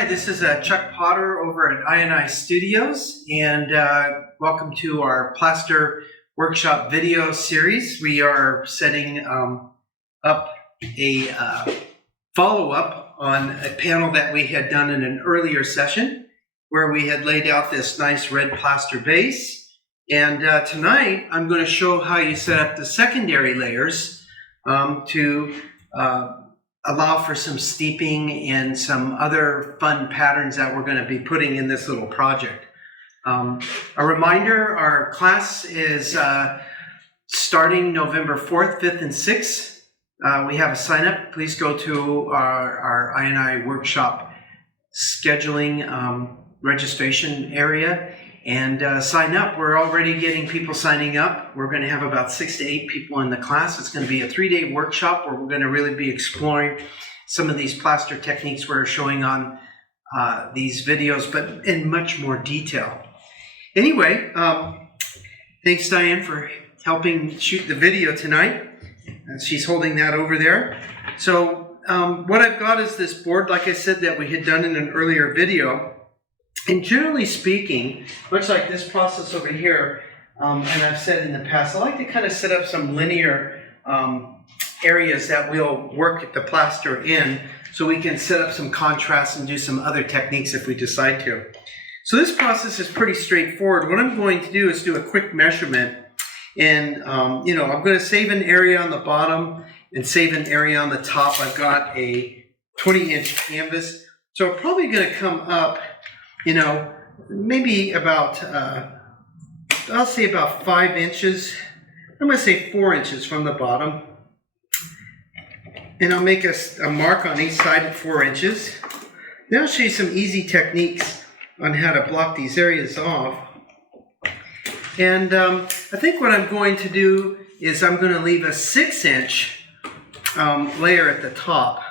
Hi, this is Chuck Potter over at I&I Studios, and welcome to our Plaster Workshop video series. We are setting up a follow-up on a panel that we had done in an earlier session where we had laid out this nice red plaster base. And tonight I'm going to show how you set up the secondary layers to allow for some steeping and some other fun patterns that we're going to be putting in this little project. A reminder, our class is starting November 4th, 5th, and 6th. We have a sign up. Please go to our I&I workshop scheduling registration area and sign up. We're already getting people signing up. We're going to have about 6 to 8 people in the class. It's going to be a 3-day workshop where we're going to really be exploring some of these plaster techniques we're showing on these videos, but in much more detail. Anyway, thanks Diane for helping shoot the video tonight. She's holding that over there. So what I've got is this board, like I said, that we had done in an earlier video. And generally speaking, much like this process over here, and I've said in the past, I like to kind of set up some linear areas that we'll work the plaster in so we can set up some contrast and do some other techniques if we decide to. So this process is pretty straightforward. What I'm going to do is do a quick measurement, and I'm going to save an area on the bottom and save an area on the top. I've got a 20-inch canvas, so I'm probably going to come up maybe about, I'll say about 5 inches. I'm going to say 4 inches from the bottom. And I'll make a mark on each side at 4 inches. Then I'll show you some easy techniques on how to block these areas off. And I think what I'm going to do is I'm going to leave a 6-inch layer at the top.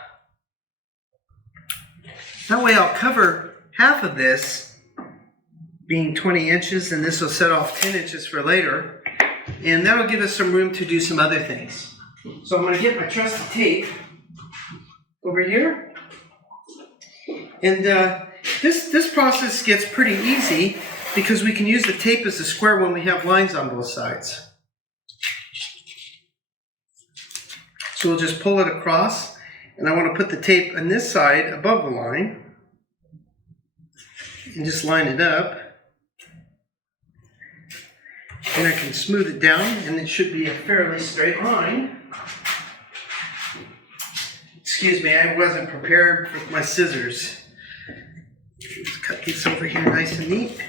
That way I'll cover half of this being 20 inches, and this will set off 10 inches for later, and that'll give us some room to do some other things. So I'm going to get my trusty tape over here, and this process gets pretty easy because we can use the tape as a square when we have lines on both sides. So we'll just pull it across, and I want to put the tape on this side above the line and just line it up, and I can smooth it down, and it should be a fairly straight line. Excuse me, I wasn't prepared with my scissors. Just cut these over here nice and neat,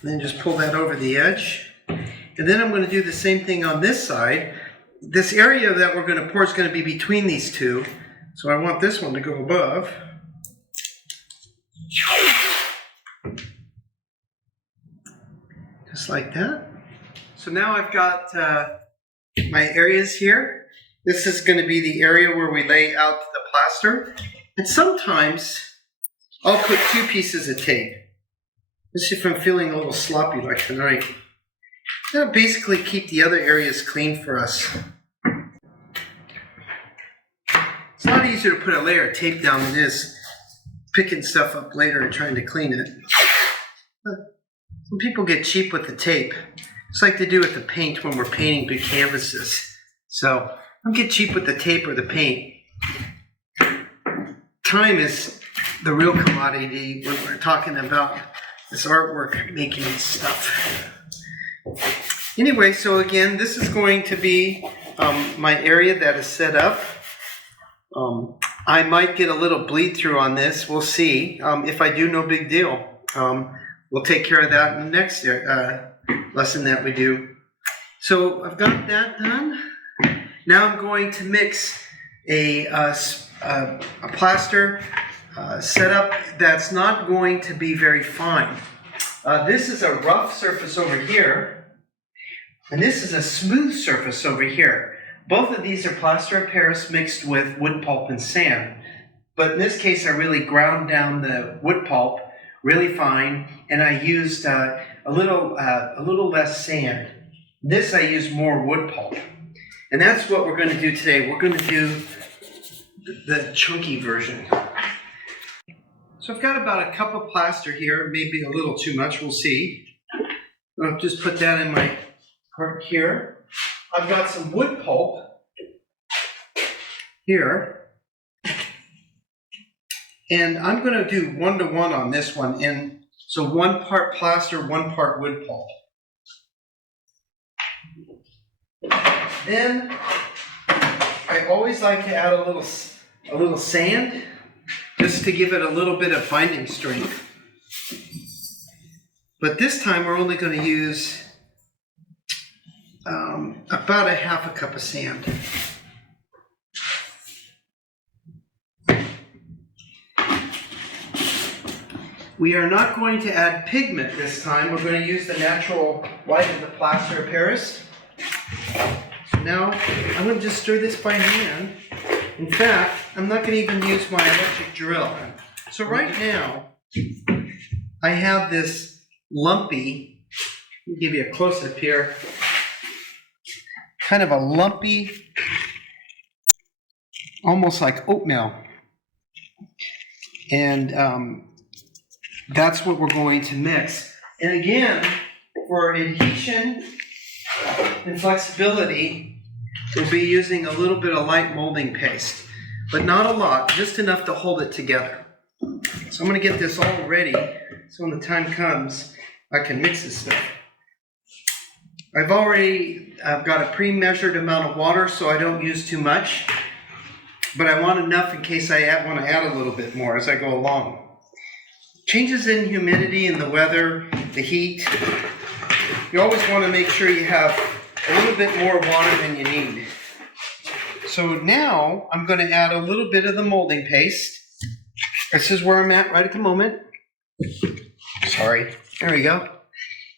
and then just pull that over the edge. And then I'm going to do the same thing on this side. This area that we're going to pour is going to be between these two, so I want this one to go above. Just like that. So now I've got my areas here. This is going to be the area where we lay out the plaster. And sometimes I'll put 2 pieces of tape. This if I'm feeling a little sloppy like tonight. That'll basically keep the other areas clean for us. It's a lot easier to put a layer of tape down than it is picking stuff up later and trying to clean it. Some people get cheap with the tape. It's like they do with the paint when we're painting big canvases. So don't get cheap with the tape or the paint. Time is the real commodity when we're talking about this artwork making stuff. Anyway, so again, this is going to be my area that is set up. I might get a little bleed through on this. We'll see. If I do, no big deal. We'll take care of that in the next lesson that we do. So I've got that done. Now I'm going to mix a plaster setup that's not going to be very fine. This is a rough surface over here, and this is a smooth surface over here. Both of these are plaster of Paris mixed with wood pulp and sand. But in this case, I really ground down the wood pulp really fine, and I used a little less sand. This I used more wood pulp. And that's what we're going to do today. We're going to do the chunky version. So I've got about a cup of plaster here, maybe a little too much, we'll see. I'll just put that in my cart here. I've got some wood pulp here. And I'm going to do 1-to-1 on this one. And so 1 part plaster, 1 part wood pulp. Then I always like to add a little sand, just to give it a little bit of binding strength. But this time we're only going to use about a half a cup of sand. We are not going to add pigment this time. We're going to use the natural white of the plaster of Paris. So now I'm going to just stir this by hand. In fact, I'm not going to even use my electric drill. So right now, I have this lumpy, let me give you a close-up here, kind of a lumpy, almost like oatmeal. And that's what we're going to mix. And again, for adhesion and flexibility, we'll be using a little bit of light molding paste, but not a lot, just enough to hold it together. So I'm going to get this all ready, so when the time comes, I can mix this stuff. I've got a pre-measured amount of water, so I don't use too much, but I want enough in case I want to add a little bit more as I go along. Changes in humidity and the weather, the heat, you always want to make sure you have a little bit more water than you need. So now I'm going to add a little bit of the molding paste. This is where I'm at right at the moment. Sorry, there we go.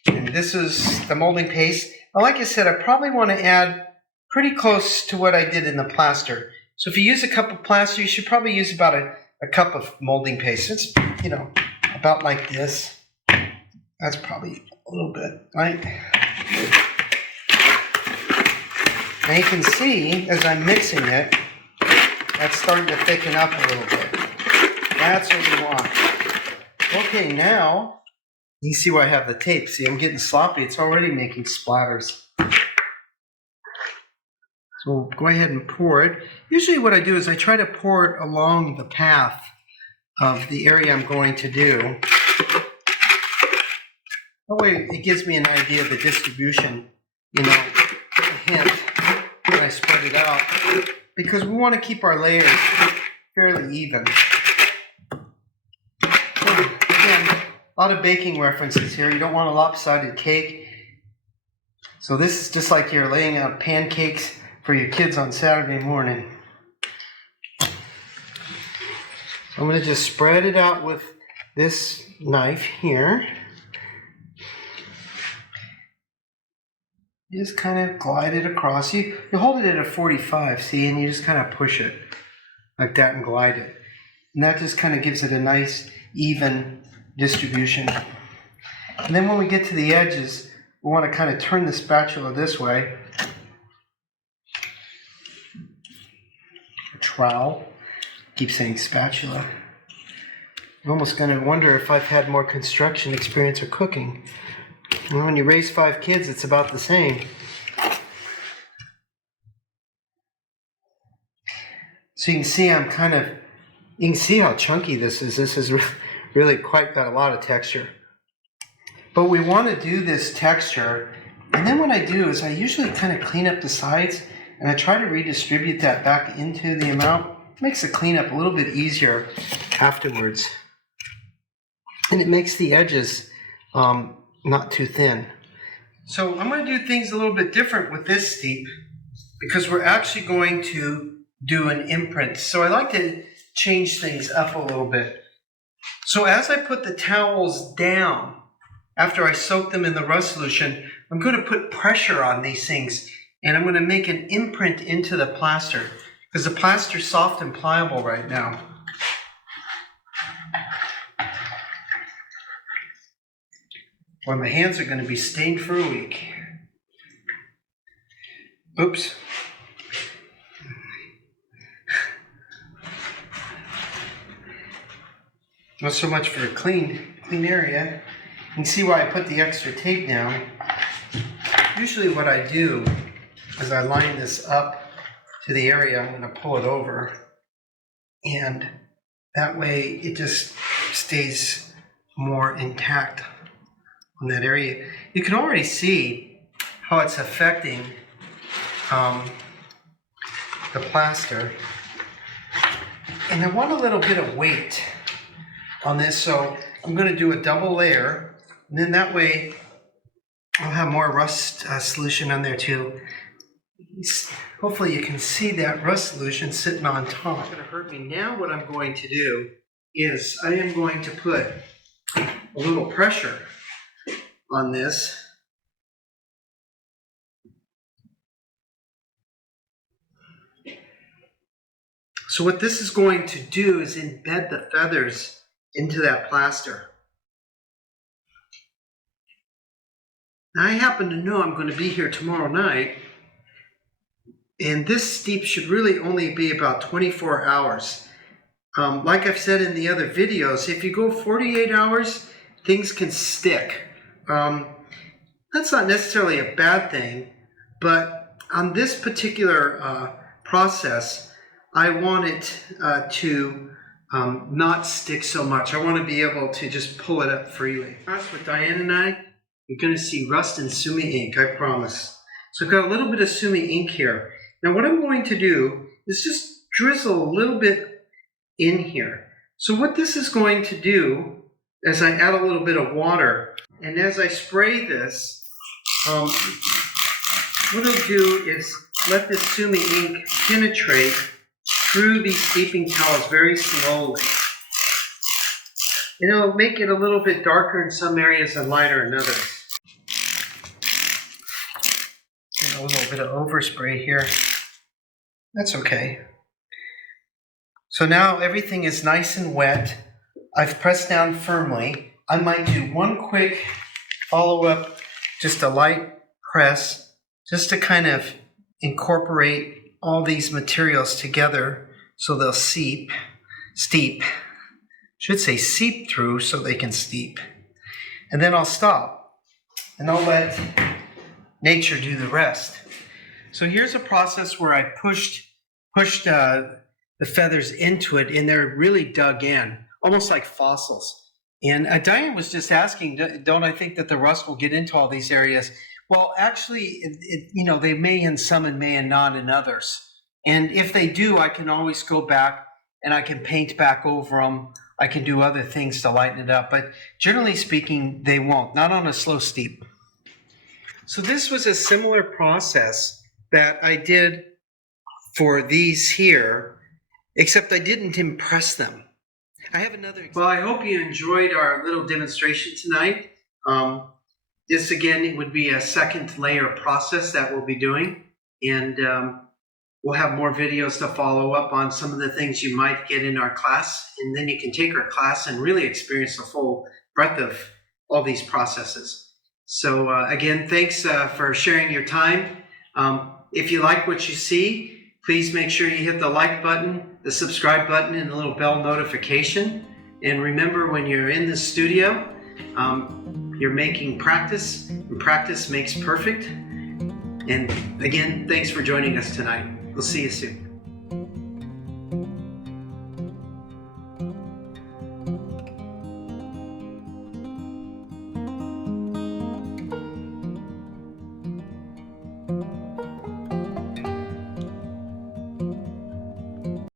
And this is the molding paste. Now, like I said, I probably want to add pretty close to what I did in the plaster. So if you use a cup of plaster, you should probably use about a cup of molding paste. It's, about like this. That's probably a little bit, right? Now you can see, as I'm mixing it, that's starting to thicken up a little bit. That's what we want. Okay, now, you see why I have the tape. See, I'm getting sloppy. It's already making splatters. So we'll go ahead and pour it. Usually what I do is I try to pour it along the path of the area I'm going to do. That way it gives me an idea of the distribution, a hint when I spread it out, because we want to keep our layers fairly even. So, again, a lot of baking references here. You don't want a lopsided cake. So this is just like you're laying out pancakes for your kids on Saturday morning. I'm going to just spread it out with this knife here. You just kind of glide it across. You hold it at a 45, see, and you just kind of push it like that and glide it. And that just kind of gives it a nice, even distribution. And then when we get to the edges, we want to kind of turn the spatula this way. A trowel. Keep saying spatula. I'm almost going to wonder if I've had more construction experience or cooking. When you raise 5 kids, it's about the same. So you can see you can see how chunky this is. This is really quite got a lot of texture. But we want to do this texture, and then what I do is I usually kind of clean up the sides, and I try to redistribute that back into the amount. It makes the cleanup a little bit easier afterwards. And it makes the edges not too thin. So I'm going to do things a little bit different with this steep, because we're actually going to do an imprint. So I like to change things up a little bit. So as I put the towels down, after I soak them in the rust solution, I'm going to put pressure on these things, and I'm going to make an imprint into the plaster, because the plaster is soft and pliable right now. Well, my hands are going to be stained for a week. Oops. Not so much for a clean area. You can see why I put the extra tape down. Usually what I do is I line this up to the area. I'm going to pull it over, and that way it just stays more intact on that area. You can already see how it's affecting the plaster. And I want a little bit of weight on this, so I'm going to do a double layer, and then that way I'll have more rust solution on there too. Hopefully you can see that rust solution sitting on top. It's going to hurt me. Now what I'm going to do is I am going to put a little pressure on this. So what this is going to do is embed the feathers into that plaster. Now I happen to know I'm going to be here tomorrow night, and this steep should really only be about 24 hours. Like I've said in the other videos, if you go 48 hours, things can stick. That's not necessarily a bad thing, but on this particular process, I want it to not stick so much. I want to be able to just pull it up freely. With Diane and I, you're going to see rust and sumi ink, I promise. So I've got a little bit of sumi ink here. Now what I'm going to do is just drizzle a little bit in here. So what this is going to do is I add a little bit of water, and as I spray this, what I'll do is let this sumi ink penetrate through these steeping towels very slowly. And it'll make it a little bit darker in some areas and lighter in others. And a little bit of overspray here. That's okay. So now everything is nice and wet. I've pressed down firmly. I might do one quick follow-up, just a light press, just to kind of incorporate all these materials together so they'll steep. Should say seep through so they can steep. And then I'll stop and I'll let nature do the rest. So here's a process where I pushed the feathers into it, and they're really dug in, almost like fossils. And Diane was just asking, don't I think that the rust will get into all these areas? Well, actually, they may in some and may and not in others. And if they do, I can always go back and I can paint back over them. I can do other things to lighten it up. But generally speaking, they won't, not on a slow steep. So this was a similar process that I did for these here, except I didn't impress them. I have another example. Well, I hope you enjoyed our little demonstration tonight. This again, it would be a second layer process that we'll be doing, and we'll have more videos to follow up on some of the things you might get in our class, and then you can take our class and really experience the full breadth of all these processes. So again, thanks for sharing your time. If you like what you see, please make sure you hit the like button, the subscribe button, and the little bell notification. And remember, when you're in the studio, you're making practice, and practice makes perfect. And again, thanks for joining us tonight. We'll see you soon.